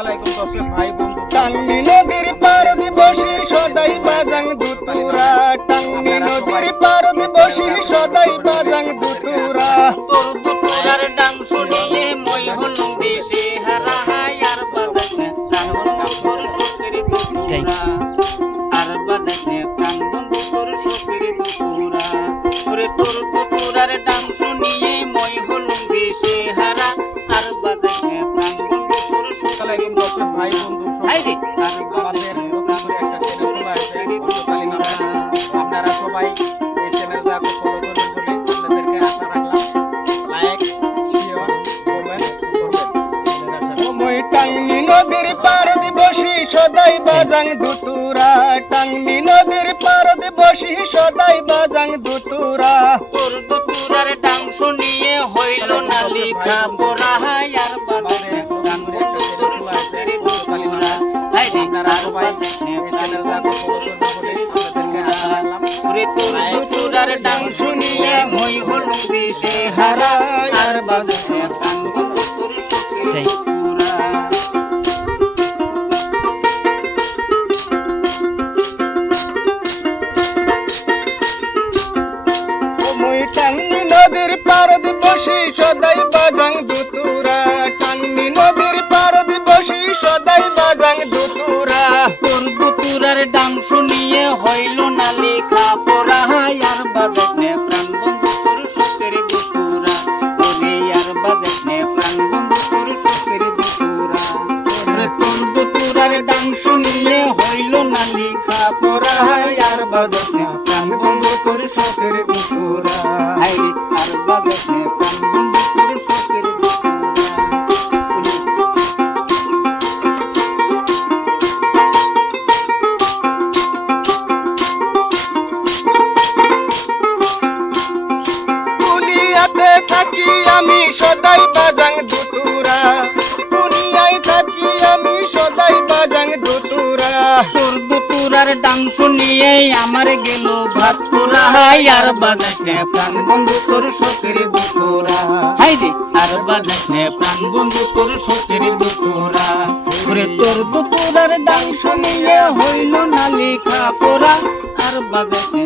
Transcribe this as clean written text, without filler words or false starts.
টাঙ্গি নদীর পারদ বসি সদাই বাজাং দুতুরা টাঙ্গি নদীর পারদ বসি সদাই বাজাং দুতুরা তোর দুতুরার ডাং শুনিয়ে মই হলুম দেশে হারা আর বাজানে প্রাণ বন্ধু তোর শোকের দুতুরা আর বাজানে প্রাণ বন্ধু তোর শোকের দুতুরা ওরে তোর দুতুরার ডাং শুনিয়ে মই হলুম দেশে হারা আর বাজানে প্রাণ বন্ধু তোর শোকের ভাই বন্ধু আপনারা সবাই এই চ্যানেলটাকে ফলো করবেন বলে আপনাদেরকে আশা রাখলাম। লাইক শেয়ার কমেন্ট করবেন। মই টাঙ্গি নদীর পারদ বসি সদাই বাজাং দুতুরা টাঙ্গি নদীর পারদ বসি সদাই বাজাং দুতুরা তোর দুতুরার ডাং শুনিয়ে হইল না লেখা পড়া আর বাজানে প্রাণ বন্ধু তোর শোকের দুতুরা আপনারা সবাই এই চ্যানেলটাকে ফলো করবেন বলে আপনাদেরকে আশা রাখলাম। ওরে তোর দুতুরার ডাং শুনিয়ে মই হলুম দেশে হারা আর বাজানে প্রাণ বন্ধু তোর শোকের দুতুরা মই টাঙ্গি নদীর পারদ বসি সদাই বাজাং দুতুরা টাঙ্গি নদীর পারদ বসি সদাই বাজাং দুতুরা তোর দুতুরার ডাং শুনিয়ে হইল না লেখা পড়া আর বাজানে প্রাণ বন্ধু তোর শোকের দুতুরা ওরে আর বাজানে প্রাণ বন্ধু তোর শোকের দুতুরা ওরে তোর দুতুরার ডাং শুনিয়ে হইল না লেখা পড়া আর বাজানে প্রাণ বন্ধু তোর শোকের দুতুরা আরে আর বাজানে প্রাণ বন্ধু তোর শোকের দুতুরা দুনিয়াতে থাকি আমি সদাই বাজাং দুতুরা দুনিয়ায় থাকি আমি সদাই বাজাং দুতুরা তোর দুতুরার ডাং শুনিয়ে আমার গেল ভাত পুরা আর বাজানে প্রাণ বন্ধু তোর শোকের দুতুরা হাইরে আর বাজানে প্রাণ বন্ধু তোর শোকের দুতুরা ওরে তোর দুতুরার ডাং শুনিয়ে হইল না লেখা পড়া আর বাজানে